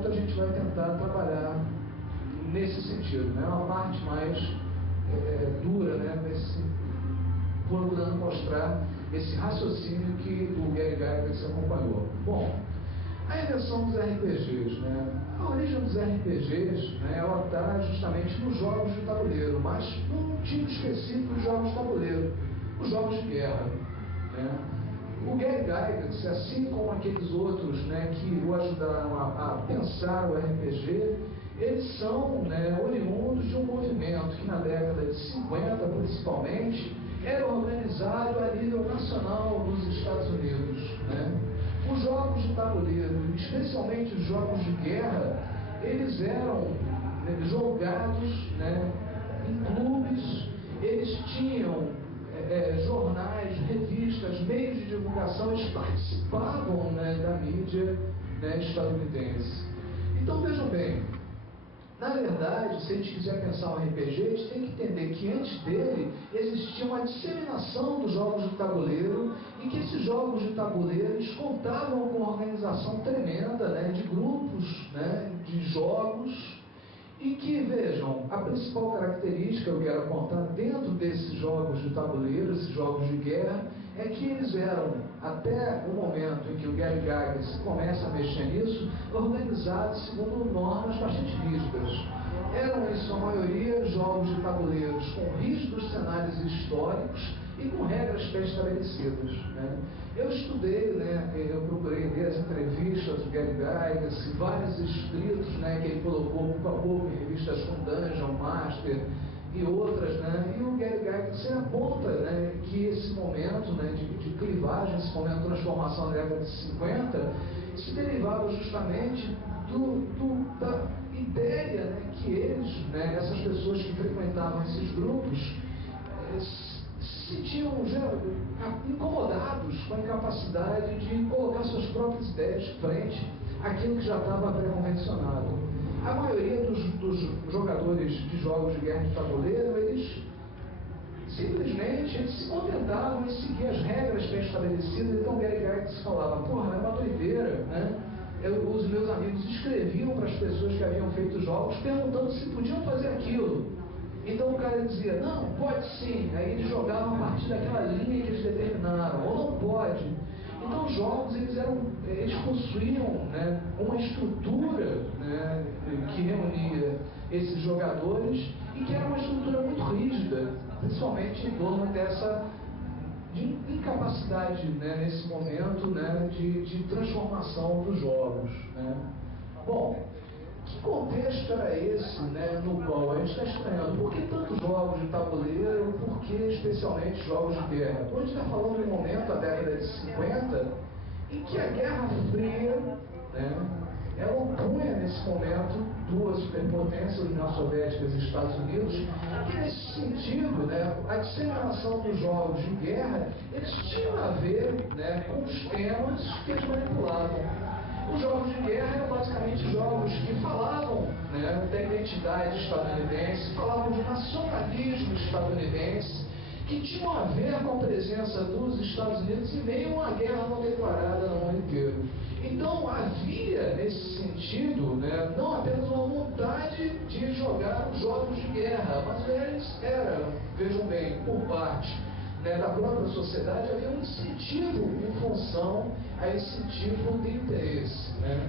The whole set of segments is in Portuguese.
momento a gente vai tentar trabalhar nesse sentido, né? Uma parte mais dura, né? Procurando mostrar esse raciocínio que o Gary Gygax acompanhou. Bom, a invenção dos RPGs, né? A origem dos RPGs, né, ela está justamente nos jogos de tabuleiro, mas num tipo específico de jogos de tabuleiro, os jogos de guerra, né? O Gary Gygax, assim como aqueles outros, né, que o ajudaram a pensar o RPG, eles são, né, oriundos de um movimento que na década de 50, principalmente, era organizado a nível nacional nos Estados Unidos, né? Os jogos de tabuleiro, especialmente os jogos de guerra, eles eram jogados, né, em clubes, eles tinham jornais, revistas, meios de divulgação, eles participavam, né, da mídia, né, estadunidense. Então vejam bem, na verdade, se a gente quiser pensar um RPG, a gente tem que entender que antes dele existia uma disseminação dos jogos de tabuleiro e que esses jogos de tabuleiro eles contavam com uma organização tremenda, né, de grupos, né, de jogos, e que, vejam, a principal característica que eu quero apontar dentro desses jogos de tabuleiro, esses jogos de guerra, é que eles eram, até o momento em que o Gary Gygax começa a mexer nisso, organizados segundo normas bastante rígidas. Eram, em sua maioria, jogos de tabuleiros com rígidos cenários históricos e com regras pré-estabelecidas, né? Eu estudei, né, eu procurei ler as entrevistas do Gary Gygax, vários escritos, né, que ele colocou pouco a pouco em revistas como Dungeon Master e outras, né? E o Gary Gygax aponta, né, que esse momento, né, de clivagem, esse momento de transformação na década de 50, se derivava justamente da ideia, né, que eles, né, essas pessoas que frequentavam esses grupos, se sentiam incomodados com a incapacidade de colocar suas próprias ideias frente àquilo que já estava pré-convencionado. A maioria dos jogadores de jogos de guerra de tabuleiro, eles simplesmente se contentavam em seguir as regras pré-estabelecidas. Então o Gary Gygax falava, porra, é uma doideira, né? Os meus amigos escreviam para as pessoas que haviam feito jogos perguntando se podiam fazer aquilo. Então o cara dizia, não, pode sim. Aí eles jogavam a partir daquela linha que eles determinaram, ou não pode. Então os jogos, eles possuíam, né, uma estrutura, né, que reunia esses jogadores e que era uma estrutura muito rígida, principalmente em torno dessa incapacidade, né, nesse momento, né, de transformação dos jogos, né. Bom, que contexto era esse, né, no qual a gente está estranhando? Por que tantos jogos de tabuleiro? Por que especialmente jogos de guerra? A gente está falando de um momento, a década de 50, em que a Guerra Fria, né, ela opunha nesse momento duas superpotências, União Soviética e Estados Unidos, que nesse sentido, né, a disseminação dos jogos de guerra, eles tinham a ver, né, com os temas que eles manipulavam. Os jogos de guerra eram basicamente jogos que falavam, né, da identidade estadunidense, falavam do nacionalismo estadunidense, que tinham a ver com a presença dos Estados Unidos em meio a uma guerra não declarada no mundo inteiro. Então havia, nesse sentido, né, não apenas uma vontade de jogar os jogos de guerra, mas eles eram, vejam bem, por parte, né, da própria sociedade, havia um incentivo em função a esse tipo de interesse, né?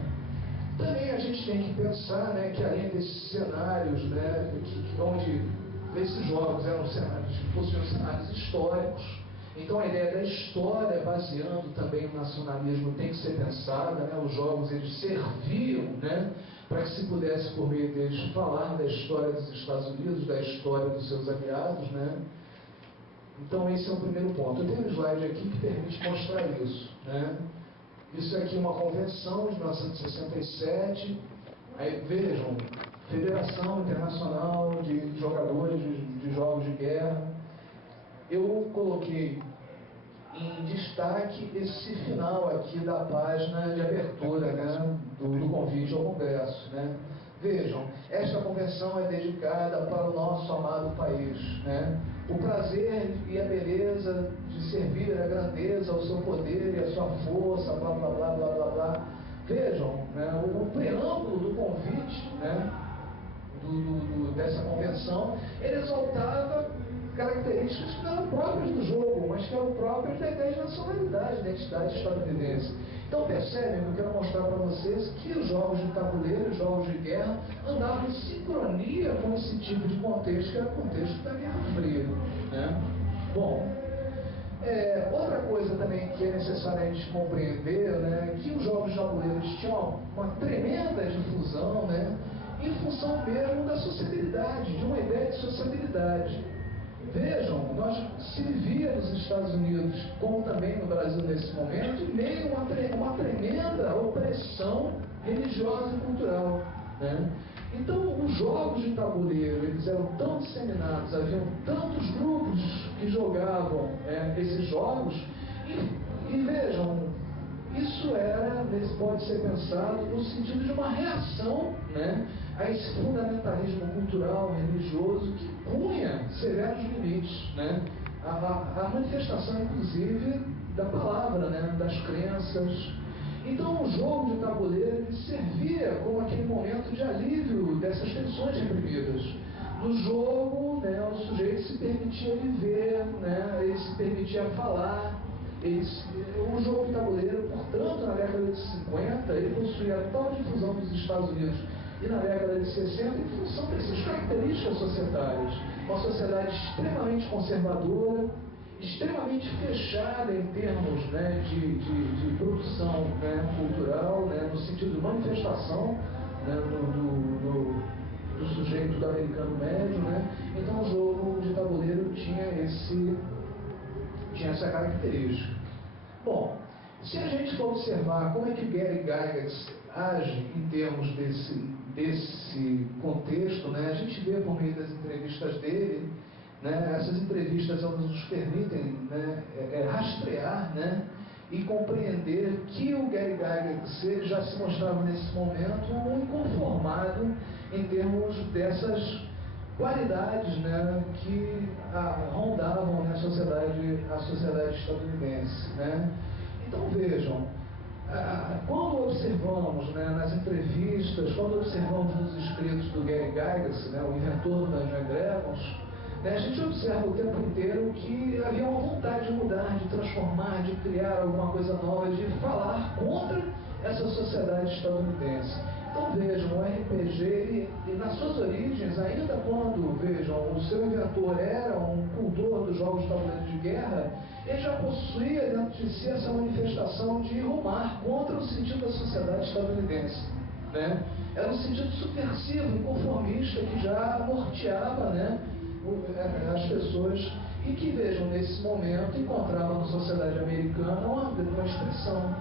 Também a gente tem que pensar, né, que além desses cenários, né, onde esses jogos eram cenários que possuíam cenários históricos, então a ideia da história baseando também o nacionalismo tem que ser pensada, né? Os jogos eles serviam, né, para que se pudesse por meio deles falar da história dos Estados Unidos, da história dos seus aliados, né? Então esse é o primeiro ponto. Eu tenho um slide aqui que permite mostrar isso, né? Isso aqui é uma convenção de 1967. Aí vejam, Federação Internacional de Jogadores de Jogos de Guerra. Eu coloquei em destaque esse final aqui da página de abertura, né, do convite ao Congresso, né? Vejam, esta convenção é dedicada para o nosso amado país, né? O prazer e a beleza de servir a grandeza, o seu poder e a sua força, blá, blá, blá, blá, blá, blá. Vejam, né, o preâmbulo do convite, né, dessa convenção, ele exaltava características que não eram próprias do jogo, mas que eram próprias da ideia de nacionalidade, identidade estadunidense. Então percebem, eu quero mostrar para vocês que os jogos de tabuleiro, os jogos de guerra, andavam em sincronia com esse tipo de contexto, que era o contexto da Guerra Fria, né? Bom, outra coisa também que é necessário a gente compreender, né, que os jogos de tabuleiro tinham uma tremenda difusão, né, em função mesmo da sociabilidade, de uma ideia de sociabilidade. Vejam, nós se vivia nos Estados Unidos, como também no Brasil nesse momento, em meio a uma tremenda opressão religiosa e cultural, né? Então, os jogos de tabuleiro, eles eram tão disseminados, haviam tantos grupos que jogavam esses jogos, e vejam, isso pode ser pensado no sentido de uma reação, né, a esse fundamentalismo cultural, religioso, que punha severos limites, né, a manifestação, inclusive, da palavra, né, das crenças. Então, o jogo de tabuleiro ele servia como aquele momento de alívio dessas tensões reprimidas. No jogo, né, o sujeito se permitia viver, né, ele se permitia falar. O jogo de tabuleiro, portanto, na década de 50, ele possuía tal difusão nos Estados Unidos e na década de 60 em função dessas características societárias. Uma sociedade extremamente conservadora, extremamente fechada em termos, né, de produção, né, cultural, né, no sentido de manifestação, né, do sujeito do americano médio, né? Então o jogo de tabuleiro tinha essa característica. Bom, se a gente for observar como é que Gary Gygax age em termos desse contexto, né, a gente vê por meio das entrevistas dele, né, essas entrevistas elas nos permitem, né, rastrear, né, e compreender que o Gary Gygax ele já se mostrava nesse momento um inconformado em termos dessas qualidades, né, que rondavam, né, a sociedade estadunidense, né? Então vejam, quando observamos, né, nas entrevistas, quando observamos nos escritos do Gary Gygax, né, o inventor do Dungeons & Dragons, né, a gente observa o tempo inteiro que havia uma vontade de mudar, de transformar, de criar alguma coisa nova, de falar contra essa sociedade estadunidense. Então vejam, o RPG, ele, nas suas origens, ainda quando, vejam, o seu inventor era um cultor dos jogos de tabuleiro de guerra, ele já possuía dentro de si essa manifestação de rumar contra o sentido da sociedade estadunidense, né? Era um sentido subversivo, inconformista, que já norteava, né, as pessoas, e que, vejam, nesse momento encontrava na sociedade americana uma expressão.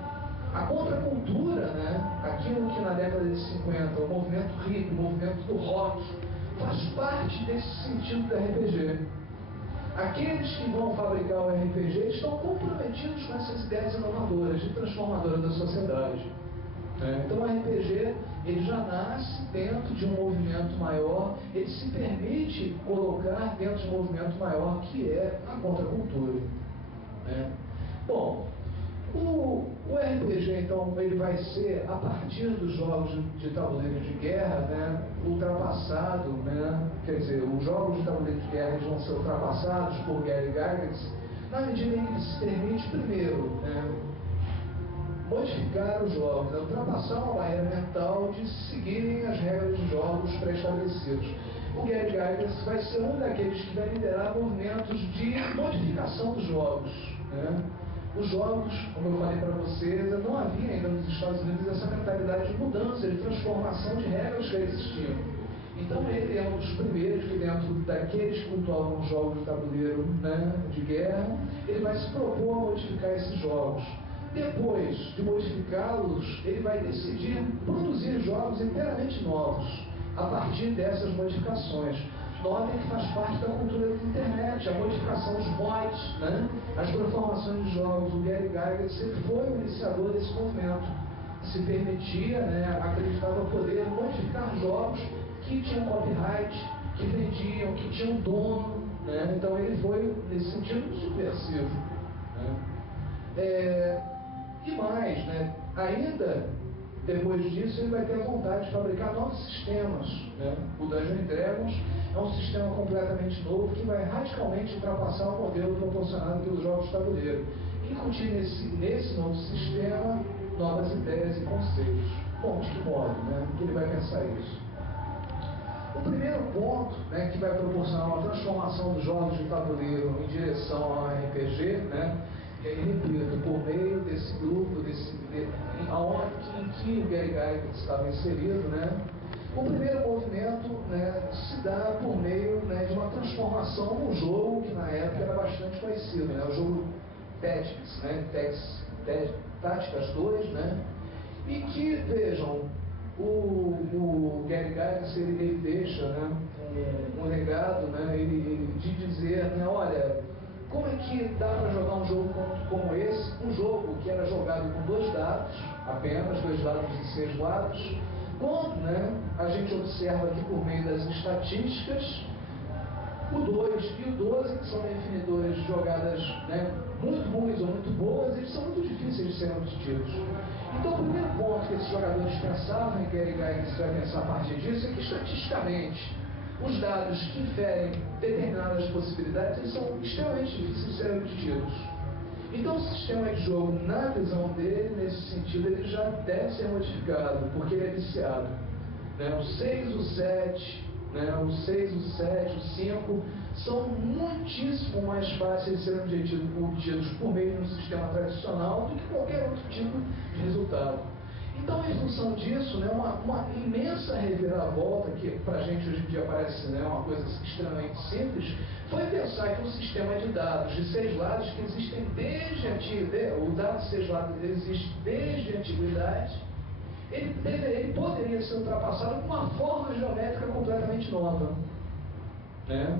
A contracultura, né, aquilo que na década de 50, o movimento hippie, o movimento do rock, faz parte desse sentido do RPG. Aqueles que vão fabricar o RPG estão comprometidos com essas ideias inovadoras, de transformadora da sociedade. Então o RPG ele já nasce dentro de um movimento maior, ele se permite colocar dentro de um movimento maior que é a contracultura. Bom, o RPG, então, ele vai ser, a partir dos jogos de tabuleiro de guerra, né, ultrapassado, né, quer dizer, os jogos de tabuleiro de guerra vão ser ultrapassados por Gary Gygax, na medida em que ele se permite, primeiro, né, modificar os jogos, né, ultrapassar uma barreira mental de seguirem as regras dos jogos pré-estabelecidos. O Gary Gygax vai ser um daqueles que vai liderar movimentos de modificação dos jogos, né? Os jogos, como eu falei para vocês, não havia ainda nos Estados Unidos essa mentalidade de mudança, de transformação de regras que existiam. Então ele é um dos primeiros que, dentro daqueles que cultuavam os jogos de tabuleiro, né, de guerra, ele vai se propor a modificar esses jogos. Depois de modificá-los, ele vai decidir produzir jogos inteiramente novos a partir dessas modificações. Notem que faz parte da cultura da internet, a modificação dos mods, né? As transformações de jogos. O Gary Gygax sempre foi o iniciador desse movimento. Se permitia, né, acreditava poder modificar jogos que tinham copyright, que vendiam, que tinham dono, né? Então ele foi, nesse sentido, subversivo, né? E mais, né, ainda depois disso, ele vai ter a vontade de fabricar novos sistemas, né? O Dungeons & Dragons é um sistema completamente novo que vai radicalmente ultrapassar o modelo proporcionado pelos jogos de tabuleiro, incutir nesse novo sistema novas ideias e conceitos. Bom, de que modo, né? Que ele vai pensar isso? O primeiro ponto, né, que vai proporcionar uma transformação dos jogos de tabuleiro em direção ao RPG, né, e aí, repito, por meio desse grupo, em que o Gary Gygax estava inserido, né, o primeiro movimento, né, se dá por meio, né, de uma transformação num jogo que na época era bastante conhecido, né, o jogo Tactics, né, Táticas 2, né, e que, vejam, o Gary Gygax, ele deixa, né, um legado, né, de dizer, né, olha, como é que dá para jogar um jogo como esse, um jogo que era jogado com 2 dados, apenas 2 dados e 6 quadros, quando, né, a gente observa aqui por meio das estatísticas, o 2 e o 12, que são definidores de jogadas, né, muito ruins ou muito boas, eles são muito difíceis de serem obtidos. Então, o primeiro ponto que esses jogadores pensavam, e Gary Gygax vai pensar a partir disso, é que estatisticamente os dados que inferem determinadas possibilidades eles são extremamente difíceis de serem obtidos. Então, o sistema de jogo, na visão dele, nesse sentido, ele já deve ser modificado, porque ele é viciado. Né? O 6, o 7, né? O 6, o 7, o 5 são muitíssimo mais fáceis de serem obtidos por meio de um sistema tradicional do que qualquer outro tipo de resultado. Então, em função disso, né, uma imensa reviravolta, que para a gente hoje em dia parece, né, uma coisa extremamente simples, foi pensar que um sistema de dados de 6 lados, que existem desde a antiguidade, o dado de 6 lados existe desde a antiguidade, ele poderia ser ultrapassado com uma forma geométrica completamente nova. Né?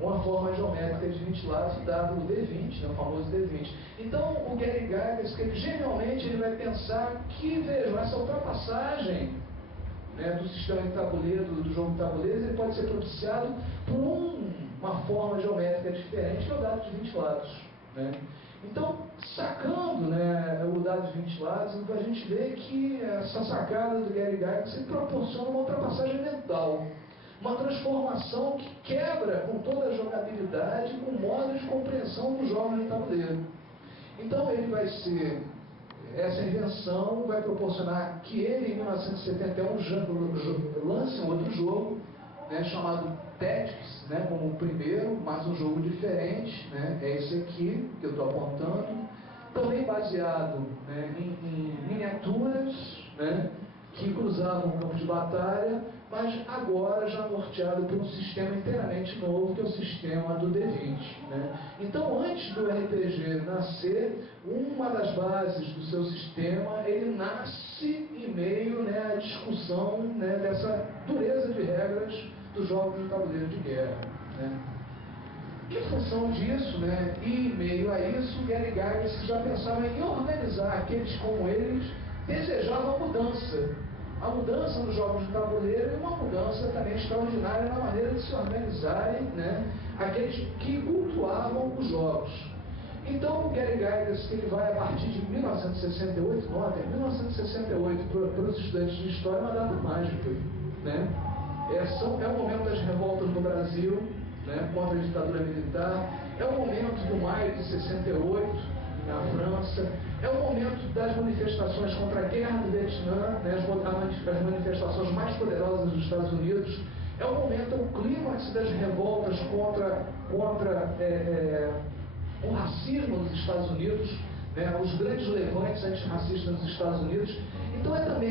Uma forma geométrica de 20 lados dado o D20, né, o famoso D20. Então, o Gary Gygax, genialmente, ele vai pensar que, vejam, essa ultrapassagem, né, do sistema de tabuleiro, do jogo de tabuleiros, ele pode ser propiciado por uma forma geométrica diferente, que é o dado de 20 lados. Né? Então, sacando, né, o dado de 20 lados, a gente vê que essa sacada do Gary Gygax proporciona uma ultrapassagem mental. Uma transformação que quebra com toda a jogabilidade, com o modo de compreensão dos jogos de tabuleiro. Então ele vai ser, essa invenção vai proporcionar que ele, em 1971, lance um outro jogo, né, chamado Tactics, né, como o primeiro, mas um jogo diferente, né, é esse aqui que eu estou apontando, também baseado, né, em miniaturas, né, que cruzavam o campo de batalha, mas agora já norteado por um sistema inteiramente novo, que é o sistema do D20. Né? Então, antes do RPG nascer, uma das bases do seu sistema, ele nasce em meio, né, à discussão, né, dessa dureza de regras dos jogos de tabuleiro de guerra. Né? Em função disso, né, e em meio a isso, Gary Gygax já pensava em organizar aqueles como eles desejavam a mudança nos jogos de tabuleiro, e uma mudança também extraordinária na maneira de se organizarem, né, aqueles que cultuavam os jogos. Então, o Gary Gygax, ele vai a partir de 1968, nota, 1968, para os estudantes de história, é uma data mágica. Né? É o momento das revoltas no Brasil, né, contra a ditadura militar, é o momento do maio de 68, na França, é o momento das manifestações contra a guerra do Vietnã, né, as manifestações mais poderosas dos Estados Unidos, é o momento, o clímax das revoltas contra o racismo nos Estados Unidos, né, os grandes levantes antirracistas nos Estados Unidos. Então é também